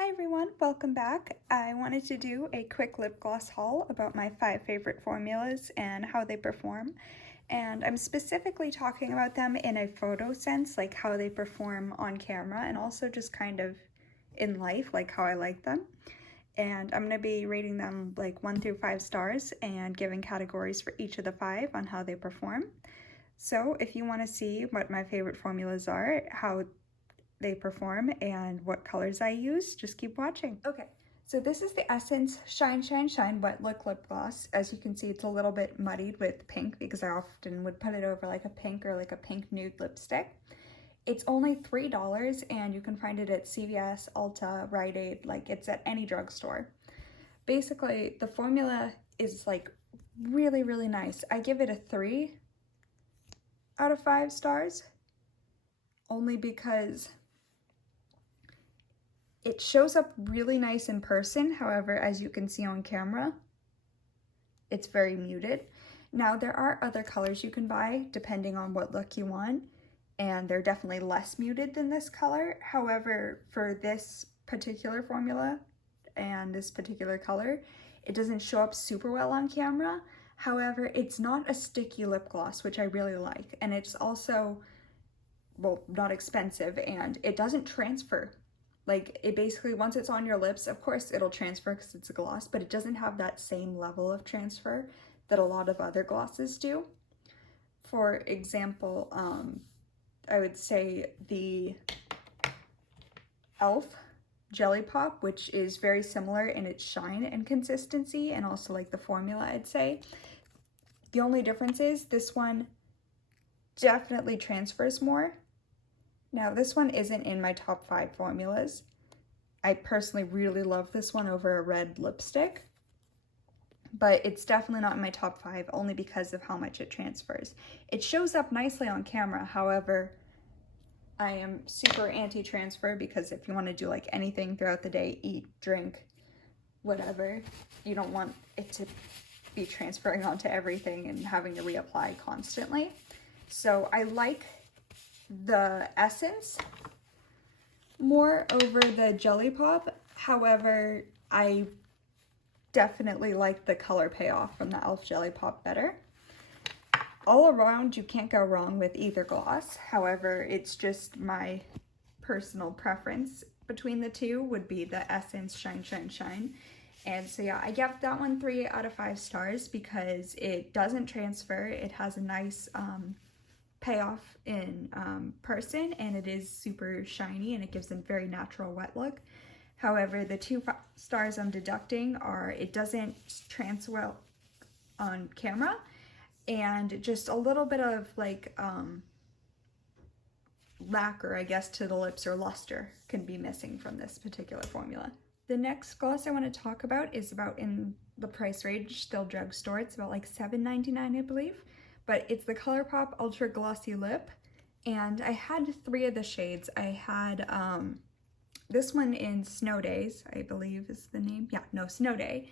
Hi everyone, welcome back. I wanted to do a quick lip gloss haul about my 5 favorite formulas and how they perform. And I'm specifically talking about them in a photo sense, like how they perform on camera, and also just kind of in life, like how I like them. And I'm going to be rating them like 1 through 5 stars and giving categories for each of the 5 on how they perform. So if you want to see what my favorite formulas are, how they perform, and what colors I use, just keep watching. Okay, so this is the Essence Shine Shine Shine Wet Look Lip Gloss. As you can see, it's a little bit muddied with pink because I often would put it over like a pink or like a pink nude lipstick. It's only $3 and you can find it at CVS, Ulta, Rite Aid, like it's at any drugstore. Basically, the formula is like really, really nice. I give it a 3 out of 5 stars, only because it shows up really nice in person. However, as you can see on camera, it's very muted. Now, there are other colors you can buy depending on what look you want, and they're definitely less muted than this color. However, for this particular formula and this particular color, it doesn't show up super well on camera. However, it's not a sticky lip gloss, which I really like, and it's also, well, not expensive, and it doesn't transfer. Like, it basically, once it's on your lips, of course it'll transfer because it's a gloss, but it doesn't have that same level of transfer that a lot of other glosses do. For example, I would say the e.l.f. Jelly Pop, which is very similar in its shine and consistency, and also like the formula, I'd say. The only difference is this one definitely transfers more. Now, this one isn't in my top 5 formulas. I personally really love this one over a red lipstick, but it's definitely not in my top 5 only because of how much it transfers. It shows up nicely on camera, however, I am super anti-transfer because if you want to do like anything throughout the day, eat, drink, whatever, you don't want it to be transferring onto everything and having to reapply constantly. So I like the Essence more over the Jelly Pop. However, I definitely like the color payoff from the e.l.f. Jelly Pop better. All around, you can't go wrong with either gloss. However, it's just my personal preference between the two would be the Essence Shine Shine Shine. And so yeah, I give that one 3 out of 5 stars because it doesn't transfer. It has a nice payoff in person, and it is super shiny and it gives a very natural wet look. However, the 2 stars I'm deducting are it doesn't transfer well on camera, and just a little bit of like lacquer, I guess, to the lips, or luster can be missing from this particular formula. The next gloss I want to talk about is about in the price range, still drugstore. It's about like $7.99, I believe. But it's the ColourPop Ultra Glossy Lip, and I had 3 of the shades. I had this one in Snow Days, I believe is the name. Yeah, no, Snow Day.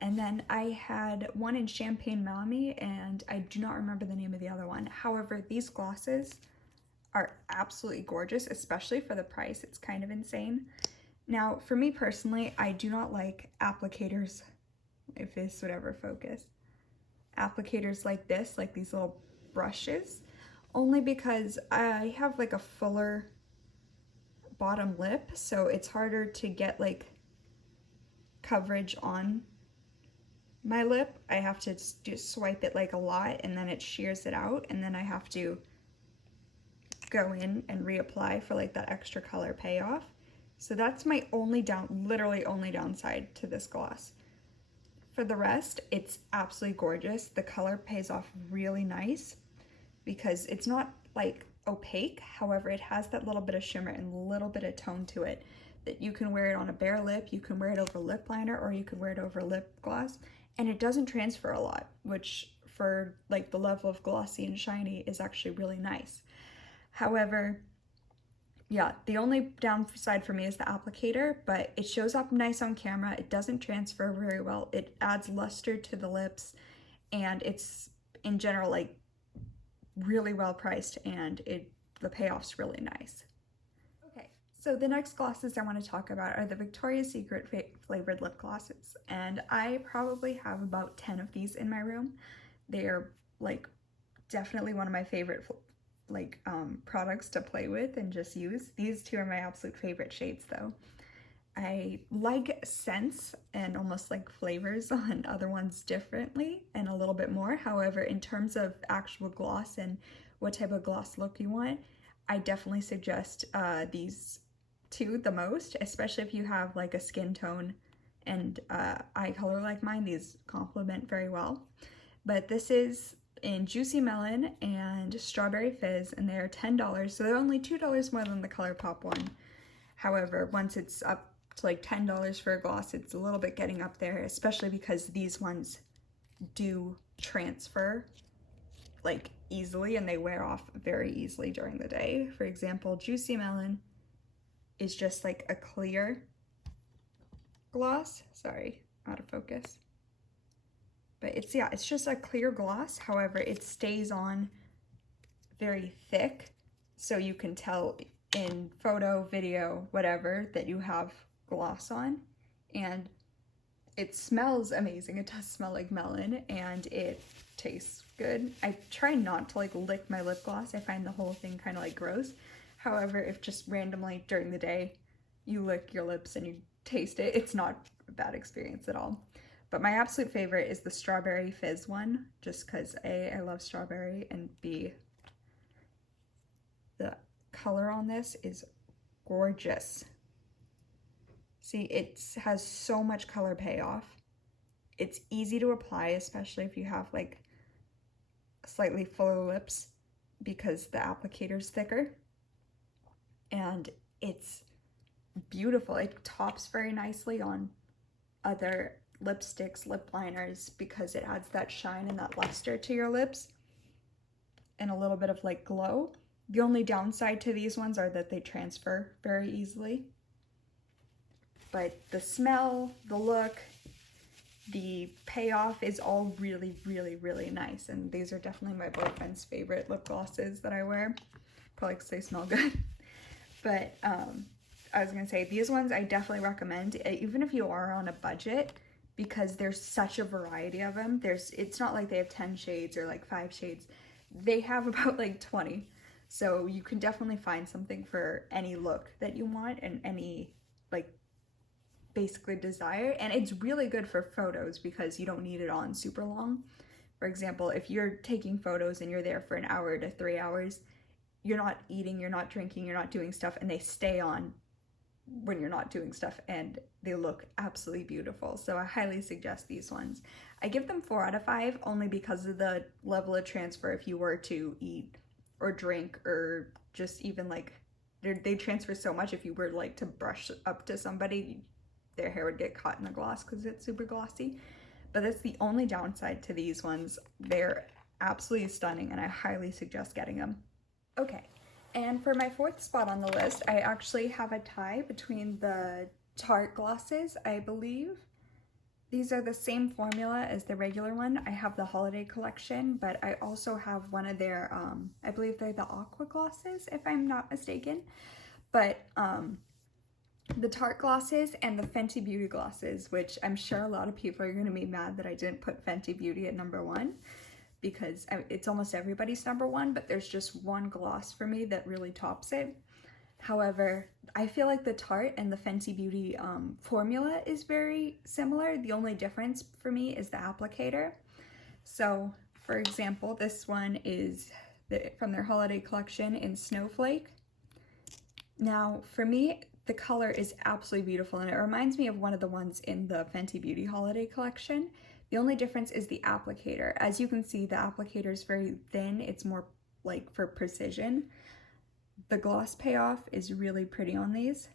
And then I had one in Champagne Mammy, and I do not remember the name of the other one. However, these glosses are absolutely gorgeous, especially for the price. It's kind of insane. Now, for me personally, I do not like applicators, if this would ever focus. Applicators like this, like these little brushes, only because I have like a fuller bottom lip, so it's harder to get like coverage on my lip. I have to just swipe it like a lot, and then it shears it out, and then I have to go in and reapply for like that extra color payoff. So that's my literally only downside to this gloss. For the rest, it's absolutely gorgeous. The color pays off really nice because it's not like opaque. However, it has that little bit of shimmer and a little bit of tone to it that you can wear it on a bare lip, you can wear it over lip liner, or you can wear it over lip gloss. And it doesn't transfer a lot, which for like the level of glossy and shiny is actually really nice. However, yeah, the only downside for me is the applicator, but it shows up nice on camera. It doesn't transfer very well. It adds luster to the lips, and it's in general like really well priced, and the payoff's really nice. Okay, So the next glosses I want to talk about are the Victoria's Secret flavored lip glosses, and I probably have about 10 of these in my room. They are like definitely one of my favorite products to play with and just use. These two are my absolute favorite shades though. I like scents and almost like flavors on other ones differently and a little bit more. However, in terms of actual gloss and what type of gloss look you want, I definitely suggest these two the most, especially if you have like a skin tone and eye color like mine. These complement very well. But this is in Juicy Melon and Strawberry Fizz, and they're $10, so they're only $2 more than the ColourPop one. However, once it's up to like $10 for a gloss, it's a little bit getting up there, especially because these ones do transfer like easily and they wear off very easily during the day. For example, Juicy Melon is just like a clear gloss. Sorry, out of focus. But it's just a clear gloss. However, it stays on very thick, so you can tell in photo, video, whatever, that you have gloss on. And it smells amazing. It does smell like melon, and it tastes good. I try not to like lick my lip gloss. I find the whole thing kind of like gross. However, if just randomly during the day you lick your lips and you taste it, it's not a bad experience at all. But my absolute favorite is the Strawberry Fizz one, just because A, I love strawberry, and B, the color on this is gorgeous. See, it has so much color payoff. It's easy to apply, especially if you have like slightly fuller lips, because the applicator is thicker. And it's beautiful. It tops very nicely on other lipsticks, lip liners, because it adds that shine and that luster to your lips and a little bit of like glow. The only downside to these ones are that they transfer very easily. But the smell, the look, the payoff is all really, really, really nice. And these are definitely my boyfriend's favorite lip glosses that I wear, probably because they smell good. But I was gonna say, these ones I definitely recommend, even if you are on a budget, because there's such a variety of them. It's not like they have 10 shades or like 5 shades. They have about like 20. So you can definitely find something for any look that you want and any like basically desire. And it's really good for photos because you don't need it on super long. For example, if you're taking photos and you're there for an hour to 3 hours, you're not eating, you're not drinking, you're not doing stuff, and they stay on when you're not doing stuff, and they look absolutely beautiful. So I highly suggest these ones. I give them 4 out of 5 only because of the level of transfer. If you were to eat or drink or just even like, they transfer so much. If you were like to brush up to somebody, their hair would get caught in the gloss because it's super glossy. But that's the only downside to these ones. They're absolutely stunning and I highly suggest getting them. Okay, and for my 4th spot on the list, I actually have a tie between the Tarte glosses, I believe. These are the same formula as the regular one. I have the holiday collection, but I also have one of their, I believe they're the aqua glosses, if I'm not mistaken. But the Tarte glosses and the Fenty Beauty glosses, which I'm sure a lot of people are going to be mad that I didn't put Fenty Beauty at number 1. Because it's almost everybody's number 1, but there's just one gloss for me that really tops it. However, I feel like the Tarte and the Fenty Beauty formula is very similar. The only difference for me is the applicator. So, for example, this one is from their holiday collection in Snowflake. Now, for me, the color is absolutely beautiful, and it reminds me of one of the ones in the Fenty Beauty holiday collection. The only difference is the applicator. As you can see, the applicator is very thin. It's more like for precision. The gloss payoff is really pretty on these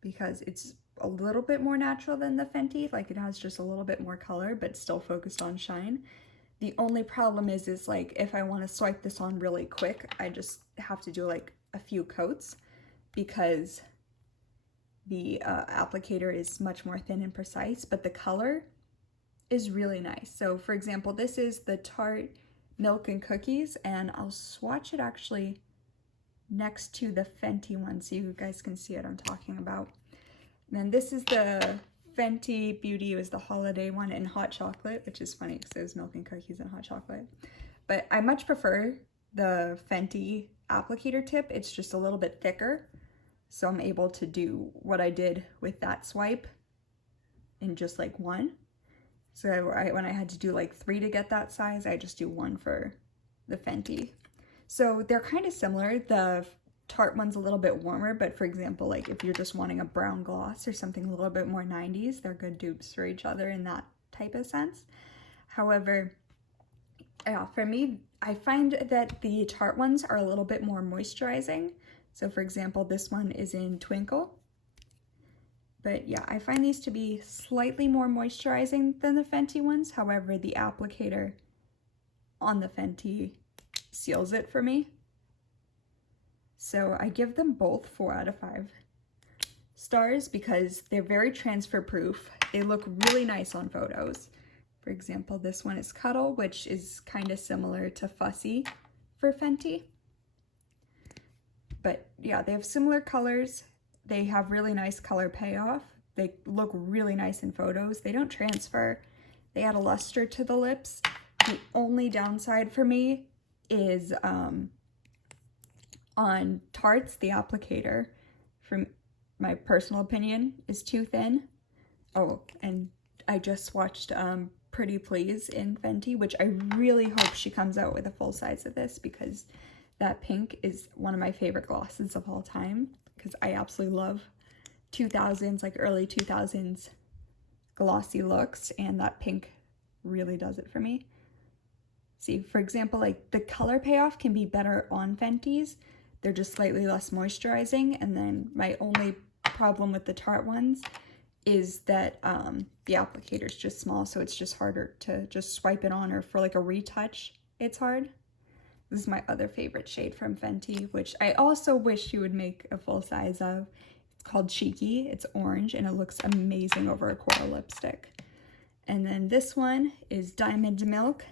because it's a little bit more natural than the Fenty. Like, it has just a little bit more color, but still focused on shine. The only problem is like, if I want to swipe this on really quick, I just have to do like a few coats because the applicator is much more thin and precise, but the color is really nice. So for example, this is the Tarte Milk and Cookies, and I'll swatch it actually next to the Fenty one so you guys can see what I'm talking about. And then this is the Fenty Beauty. It was the holiday one in hot chocolate, which is funny because it was milk and cookies and hot chocolate. But I much prefer the Fenty applicator tip. It's just a little bit thicker, so I'm able to do what I did with that swipe in just like one. So when I had to do like 3 to get that size, I just do 1 for the Fenty. So they're kind of similar. The Tarte one's a little bit warmer, but for example, like if you're just wanting a brown gloss or something a little bit more 90s, they're good dupes for each other in that type of sense. However, for me, I find that the Tarte ones are a little bit more moisturizing. So for example, this one is in Twinkle. But yeah, I find these to be slightly more moisturizing than the Fenty ones. However, the applicator on the Fenty seals it for me. So I give them both 4 out of 5 stars because they're very transfer proof. They look really nice on photos. For example, this one is Cuddle, which is kind of similar to Fussy for Fenty. But yeah, they have similar colors. They have really nice color payoff. They look really nice in photos. They don't transfer. They add a luster to the lips. The only downside for me is on Tarte's, the applicator, from my personal opinion, is too thin. Oh, and I just watched Pretty Please in Fenty, which I really hope she comes out with a full size of this because that pink is one of my favorite glosses of all time. Because I absolutely love 2000s, like early 2000s glossy looks, and that pink really does it for me. See, for example, like the color payoff can be better on Fenty's. They're just slightly less moisturizing, and then my only problem with the Tarte ones is that the applicator is just small, so it's just harder to just swipe it on, or for like a retouch, it's hard. This is my other favorite shade from Fenty, which I also wish you would make a full size of. It's called Cheeky. It's orange, and it looks amazing over a coral lipstick. And then this one is Diamond Milk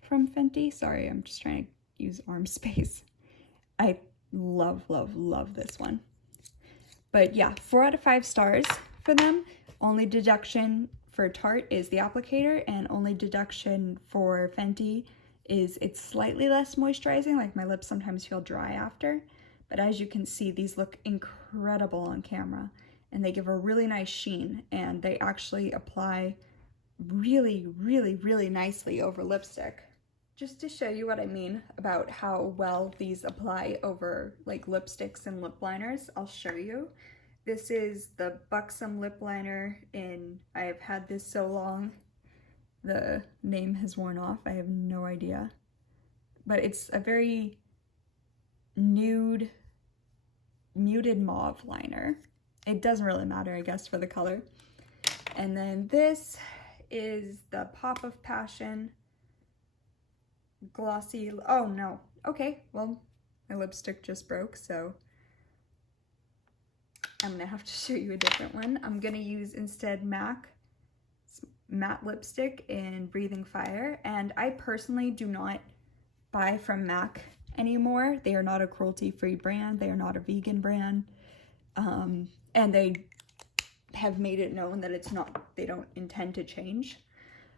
from Fenty. Sorry, I'm just trying to use arm space. I love, love, love this one. But yeah, 4 out of 5 stars for them. Only deduction for Tarte is the applicator, and only deduction for Fenty is it's slightly less moisturizing. Like my lips sometimes feel dry after, but as you can see, these look incredible on camera, and they give a really nice sheen, and they actually apply really, really, really nicely over lipstick. Just to show you what I mean about how well these apply over like lipsticks and lip liners, I'll show you. This is the Buxom lip liner in I Have Had This So Long. The name has worn off, I have no idea. But it's a very nude, muted mauve liner. It doesn't really matter, I guess, for the color. And then this is the Pop of Passion glossy, oh no, okay, well, my lipstick just broke, so I'm gonna have to show you a different one. I'm gonna use instead MAC matte lipstick in Breathing Fire, and I personally do not buy from MAC anymore. They are not a cruelty-free brand, they are not a vegan brand, and they have made it known that it's not, they don't intend to change,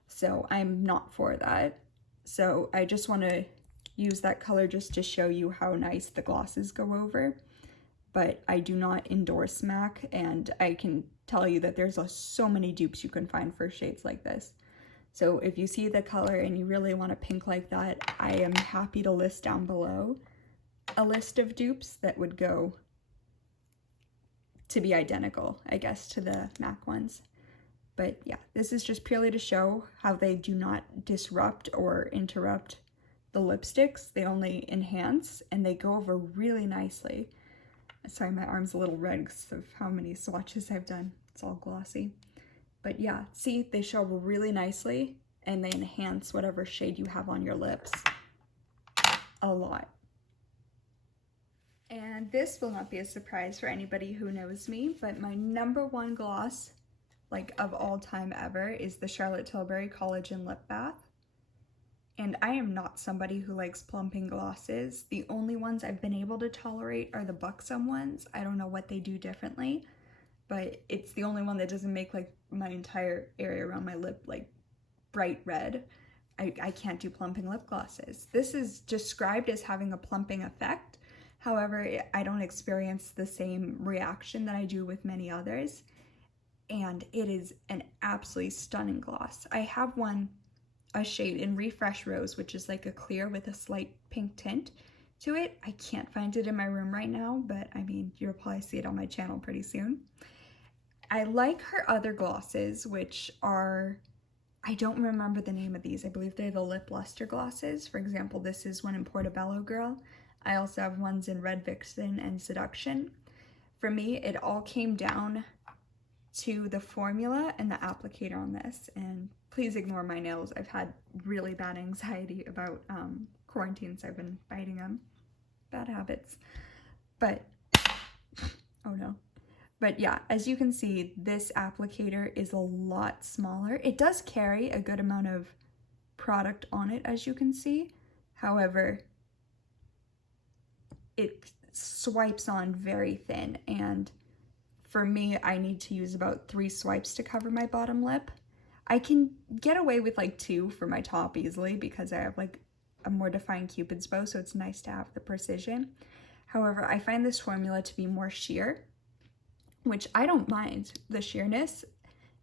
so I'm not for that. So I just want to use that color just to show you how nice the glosses go over, but I do not endorse MAC, and I can tell you that there's so many dupes you can find for shades like this. So if you see the color and you really want a pink like that, I am happy to list down below a list of dupes that would go to be identical, I guess, to the MAC ones. But yeah, this is just purely to show how they do not disrupt or interrupt the lipsticks. They only enhance, and they go over really nicely. Sorry, my arm's a little red because of how many swatches I've done. It's all glossy. But yeah, see, they show up really nicely, and they enhance whatever shade you have on your lips a lot. And this will not be a surprise for anybody who knows me, but my #1 gloss, like of all time ever, is the Charlotte Tilbury Collagen Lip Bath. And I am not somebody who likes plumping glosses. The only ones I've been able to tolerate are the Buxom ones. I don't know what they do differently, but it's the only one that doesn't make like my entire area around my lip like bright red. I can't do plumping lip glosses. This is described as having a plumping effect. However, I don't experience the same reaction that I do with many others. And it is an absolutely stunning gloss. I have a shade in Refresh Rose, which is like a clear with a slight pink tint to it. I can't find it in my room right now, but I mean, you'll probably see it on my channel pretty soon. I like her other glosses, which are, I don't remember the name of these. I believe they're the lip luster glosses. For example, this is one in Portobello Girl. I also have ones in Red Vixen and Seduction. For me, it all came down to the formula and the applicator on this. And please ignore my nails. I've had really bad anxiety about quarantine, so I've been biting them. Bad habits. But, oh no. But yeah, as you can see, this applicator is a lot smaller. It does carry a good amount of product on it, as you can see. However, it swipes on very thin, and for me, I need to use about 3 swipes to cover my bottom lip. I can get away with like 2 for my top easily because I have like a more defined Cupid's bow, so it's nice to have the precision. However, I find this formula to be more sheer, which I don't mind the sheerness,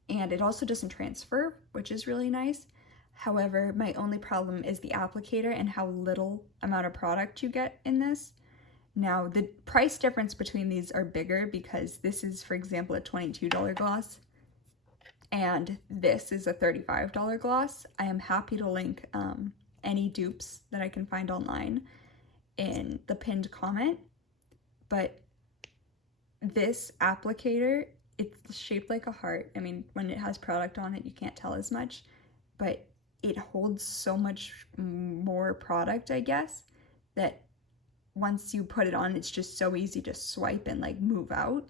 and it also doesn't transfer, which is really nice. However, my only problem is the applicator and how little amount of product you get in this. Now, the price difference between these are bigger because this is, for example, a $22 gloss, and this is a $35 gloss. I am happy to link any dupes that I can find online in the pinned comment, but this applicator, it's shaped like a heart. I mean, when it has product on it, you can't tell as much, but it holds so much more product, I guess, that once you put it on, it's just so easy to swipe and like move out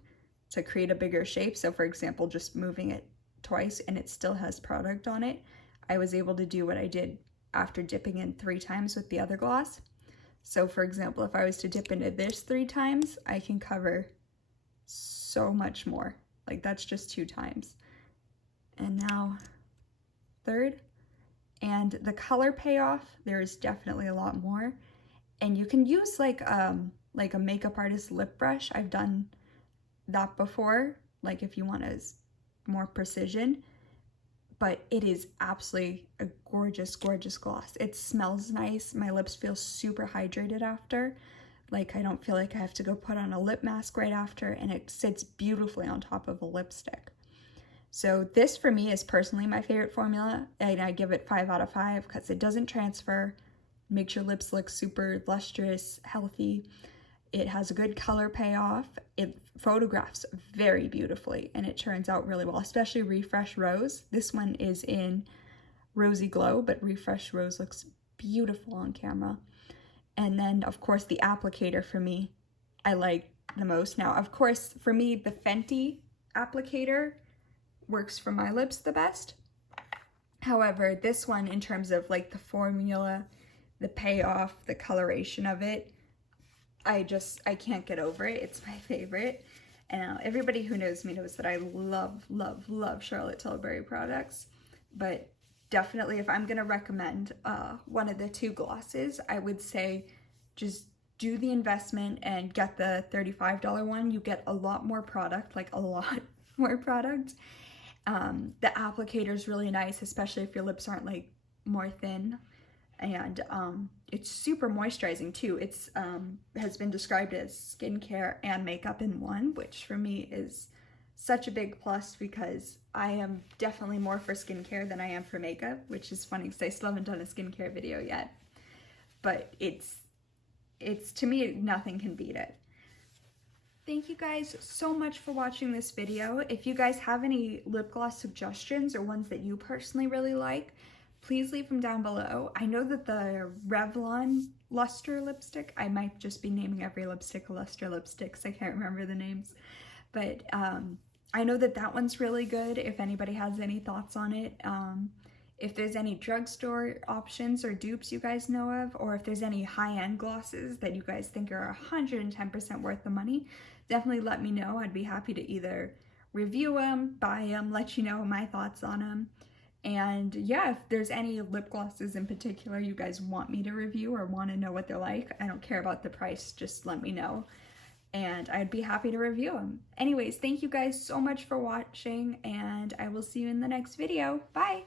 to create a bigger shape. So for example, just moving it twice and it still has product on it, I was able to do what I did after dipping in 3 times with the other gloss. So for example, if I was to dip into this 3 times, I can cover so much more. Like that's just 2 times. And now 3rd. And the color payoff, there's definitely a lot more. And you can use like a makeup artist lip brush. I've done that before, like if you want more precision. But it is absolutely a gorgeous, gorgeous gloss. It smells nice. My lips feel super hydrated after. Like I don't feel like I have to go put on a lip mask right after, and it sits beautifully on top of a lipstick. So this for me is personally my favorite formula, and I give it 5 out of 5 because it doesn't transfer, makes your lips look super lustrous, healthy. It has a good color payoff. It photographs very beautifully, and it turns out really well, especially Refresh Rose. This one is in Rosy Glow, but Refresh Rose looks beautiful on camera. And then, of course, the applicator for me, I like the most. Now, of course, for me, the Fenty applicator works for my lips the best. However, this one, in terms of like the formula, the payoff, the coloration of it, I can't get over it. It's my favorite. And everybody who knows me knows that I love, love, love Charlotte Tilbury products. But definitely, if I'm gonna recommend one of the 2 glosses, I would say just do the investment and get the $35 one. You get a lot more product, like a lot more product. The applicator is really nice, especially if your lips aren't like more thin. And it's super moisturizing too. It's has been described as skincare and makeup in one, which for me is such a big plus because I am definitely more for skincare than I am for makeup, which is funny because I still haven't done a skincare video yet. But it's to me, nothing can beat it. Thank you guys so much for watching this video. If you guys have any lip gloss suggestions or ones that you personally really like, please leave them down below. I know that the Revlon Luster lipstick, I might just be naming every lipstick a Luster lipstick because I can't remember the names, but I know that that one's really good if anybody has any thoughts on it. If there's any drugstore options or dupes you guys know of, or if there's any high-end glosses that you guys think are 110% worth the money, definitely let me know. I'd be happy to either review them, buy them, let you know my thoughts on them. And yeah, if there's any lip glosses in particular you guys want me to review or want to know what they're like, I don't care about the price, just let me know. And I'd be happy to review them. Anyways, thank you guys so much for watching, and I will see you in the next video. Bye!